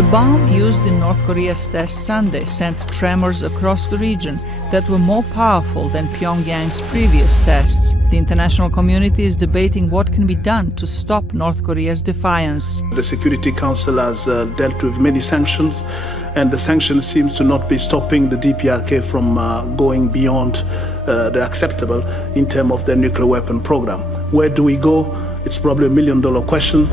The bomb used in North Korea's test Sunday sent tremors across the region that were more powerful than Pyongyang's previous tests. The international community is debating what can be done to stop North Korea's defiance. The Security Council has dealt with many sanctions, and the sanctions seems to not be stopping the DPRK from going beyond the acceptable in terms of their nuclear weapon program. Where do we go? It's probably $1 million question.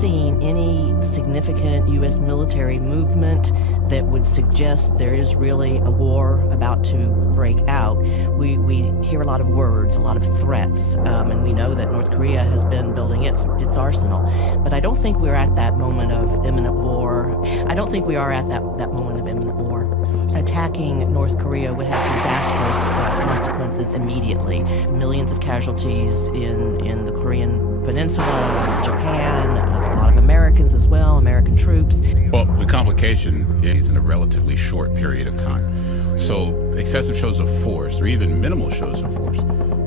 Seen any significant U.S. military movement that would suggest there is really a war about to break out. We hear a lot of words, a lot of threats, and we know that North Korea has been building its arsenal. But I don't think we're at that moment of imminent war. I don't think we are at that moment of imminent war. Attacking North Korea would have disastrous consequences immediately. Millions of casualties in the Korean Peninsula, Japan, a lot of Americans as well, American troops. Well, the complication is in a relatively short period of time. So excessive shows of force, or even minimal shows of force,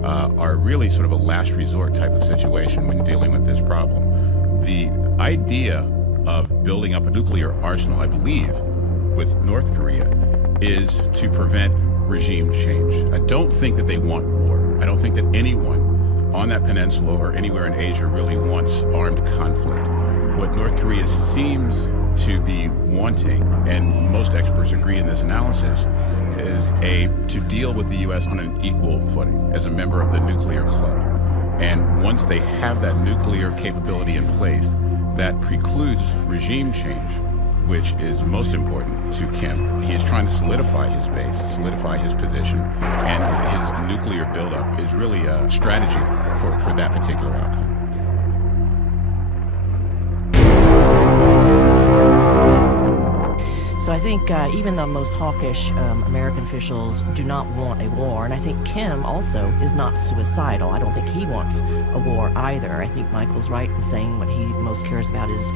are really sort of a last resort type of situation when dealing with this problem. The idea of building up a nuclear arsenal, I believe, with North Korea is to prevent regime change. I don't think that they want war. I don't think that anyone on that peninsula or anywhere in Asia really wants armed conflict. What North Korea seems to be wanting, and most experts agree in this analysis, is to deal with the U.S. on an equal footing as a member of the nuclear club. And once they have that nuclear capability in place, that precludes regime change, which is most important to Kim. He is trying to solidify his base, solidify his position, and his nuclear buildup is really a strategy for that particular outcome. So I think even the most hawkish American officials do not want a war, and I think Kim also is not suicidal. I don't think he wants a war either. I think Michael's right in saying what he most cares about is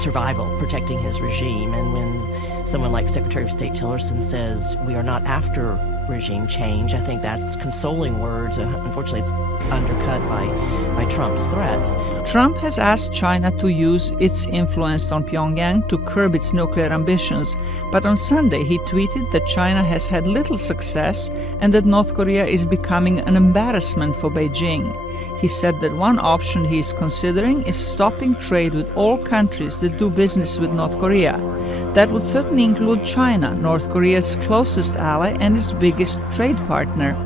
survival, protecting his regime. And when someone like Secretary of State Tillerson says we are not after regime change, I think that's consoling words. Unfortunately, it's undercut by Trump's threats. Trump has asked China to use its influence on Pyongyang to curb its nuclear ambitions, but on Sunday he tweeted that China has had little success and that North Korea is becoming an embarrassment for Beijing. He said that one option he is considering is stopping trade with all countries that do business with North Korea. That would certainly include China, North Korea's closest ally and its biggest trade partner.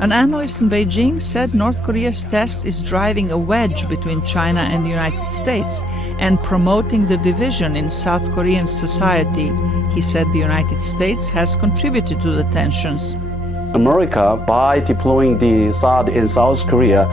An analyst in Beijing said North Korea's test is driving a wedge between China and the United States and promoting the division in South Korean society. He said the United States has contributed to the tensions. America, by deploying the THAAD in South Korea,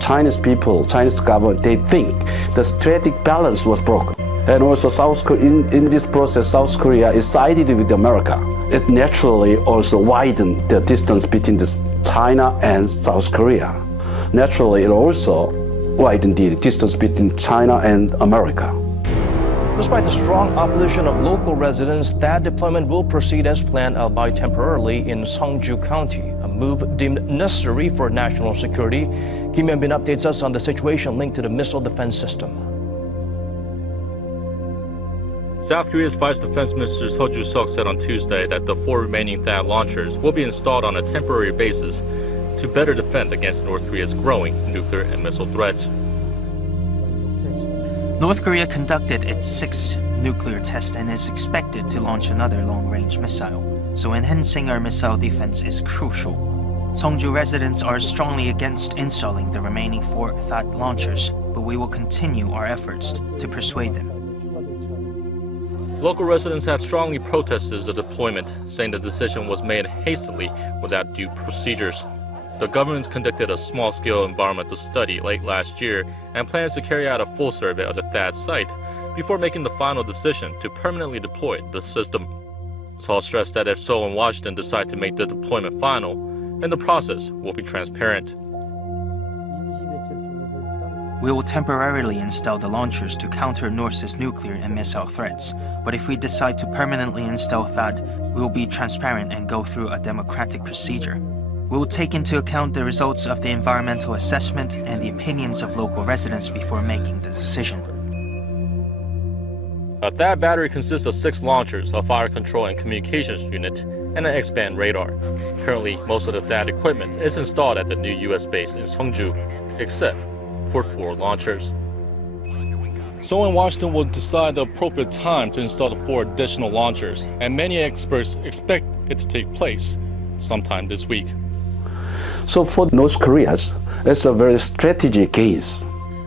Chinese people, Chinese government, they think the strategic balance was broken. And also in this process, South Korea is sided with America. It naturally also widened the distance between China and South Korea. Naturally, it also widened the distance between China and America. Despite the strong opposition of local residents, that deployment will proceed as planned, albeit temporarily, in Seongju County, a move deemed necessary for national security. Kim Hyun-bin updates us on the situation linked to the missile defense system. South Korea's Vice Defense Minister Seo Ju-seok said on Tuesday that the 4 remaining THAAD launchers will be installed on a temporary basis to better defend against North Korea's growing nuclear and missile threats. North Korea conducted its 6th nuclear test and is expected to launch another long-range missile, so enhancing our missile defense is crucial. Seongju residents are strongly against installing the remaining 4 THAAD launchers, but we will continue our efforts to persuade them. Local residents have strongly protested the deployment, saying the decision was made hastily without due procedures. The government conducted a small-scale environmental study late last year and plans to carry out a full survey of the THAAD site before making the final decision to permanently deploy the system. Seoul stressed that if Seoul and Washington decide to make the deployment final, then the process will be transparent. We will temporarily install the launchers to counter North's nuclear and missile threats, but if we decide to permanently install THAAD, we will be transparent and go through a democratic procedure. We will take into account the results of the environmental assessment and the opinions of local residents before making the decision. A THAAD battery consists of 6 launchers, a fire control and communications unit, and an X-band radar. Currently, most of the THAAD equipment is installed at the new U.S. base in Seongju, except for 4 launchers. Seoul and Washington will decide the appropriate time to install the 4 additional launchers, and many experts expect it to take place sometime this week. So for North Korea, it's a very strategic case.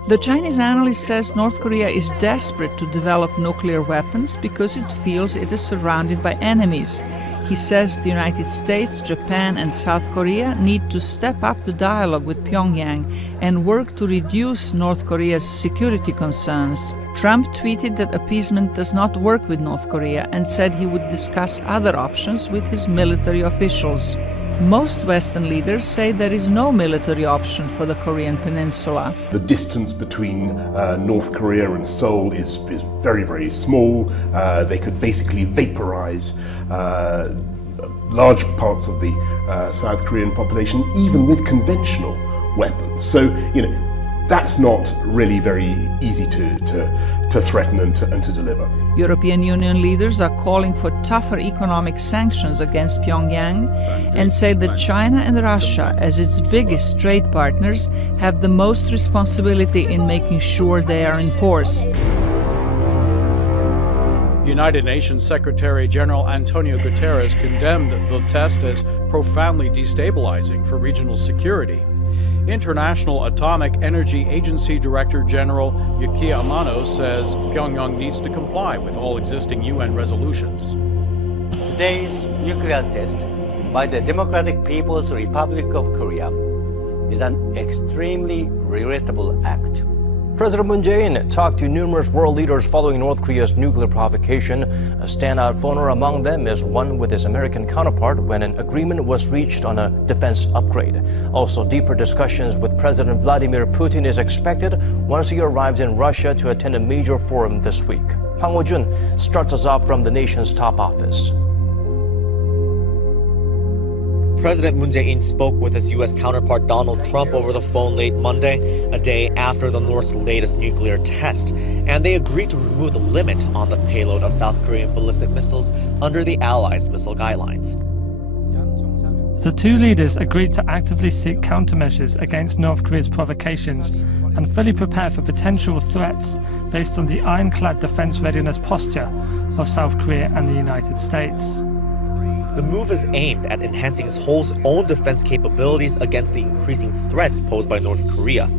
The Chinese analyst says North Korea is desperate to develop nuclear weapons because it feels it is surrounded by enemies. He says the United States, Japan, and South Korea need to step up the dialogue with Pyongyang and work to reduce North Korea's security concerns. Trump tweeted that appeasement does not work with North Korea and said he would discuss other options with his military officials. Most Western leaders say there is no military option for the Korean peninsula. The distance between North Korea and Seoul is very, very small. They could basically vaporize large parts of the South Korean population, even with conventional weapons. So, that's not really very easy to threaten and to deliver. European Union leaders are calling for tougher economic sanctions against Pyongyang and say that China and Russia, as its biggest trade partners, have the most responsibility in making sure they are enforced. United Nations Secretary General Antonio Guterres condemned the test as profoundly destabilizing for regional security. International Atomic Energy Agency Director General Yukiya Amano says Pyongyang needs to comply with all existing UN resolutions. Today's nuclear test by the Democratic People's Republic of Korea is an extremely regrettable act. President Moon Jae-in talked to numerous world leaders following North Korea's nuclear provocation. A standout phoner among them is one with his American counterpart when an agreement was reached on a defense upgrade. Also, deeper discussions with President Vladimir Putin is expected once he arrives in Russia to attend a major forum this week. Hwang Ho-jun starts us off from the nation's top office. President Moon Jae-in spoke with his U.S. counterpart Donald Trump over the phone late Monday, a day after the North's latest nuclear test, and they agreed to remove the limit on the payload of South Korean ballistic missiles under the Allies' missile guidelines. The two leaders agreed to actively seek countermeasures against North Korea's provocations and fully prepare for potential threats based on the ironclad defense readiness posture of South Korea and the United States. The move is aimed at enhancing Seoul's own defense capabilities against the increasing threats posed by North Korea.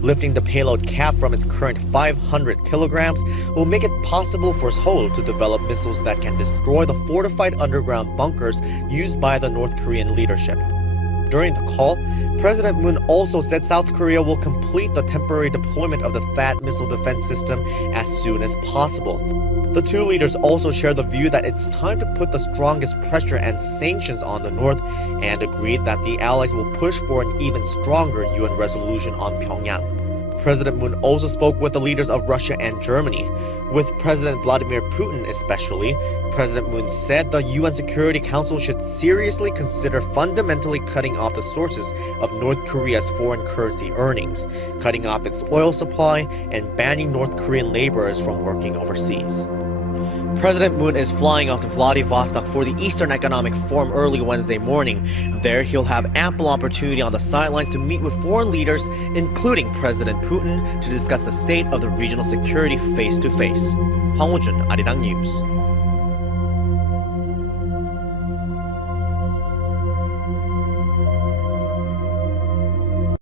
Lifting the payload cap from its current 500 kilograms will make it possible for Seoul to develop missiles that can destroy the fortified underground bunkers used by the North Korean leadership. During the call, President Moon also said South Korea will complete the temporary deployment of the THAAD missile defense system as soon as possible. The two leaders also share the view that it's time to put the strongest pressure and sanctions on the North and agreed that the Allies will push for an even stronger UN resolution on Pyongyang. President Moon also spoke with the leaders of Russia and Germany. With President Vladimir Putin especially, President Moon said the UN Security Council should seriously consider fundamentally cutting off the sources of North Korea's foreign currency earnings, cutting off its oil supply, and banning North Korean laborers from working overseas. President Moon is flying off to Vladivostok for the Eastern Economic Forum early Wednesday morning. There, he'll have ample opportunity on the sidelines to meet with foreign leaders, including President Putin, to discuss the state of the regional security face-to-face. Hwang Ho-jun, Arirang News.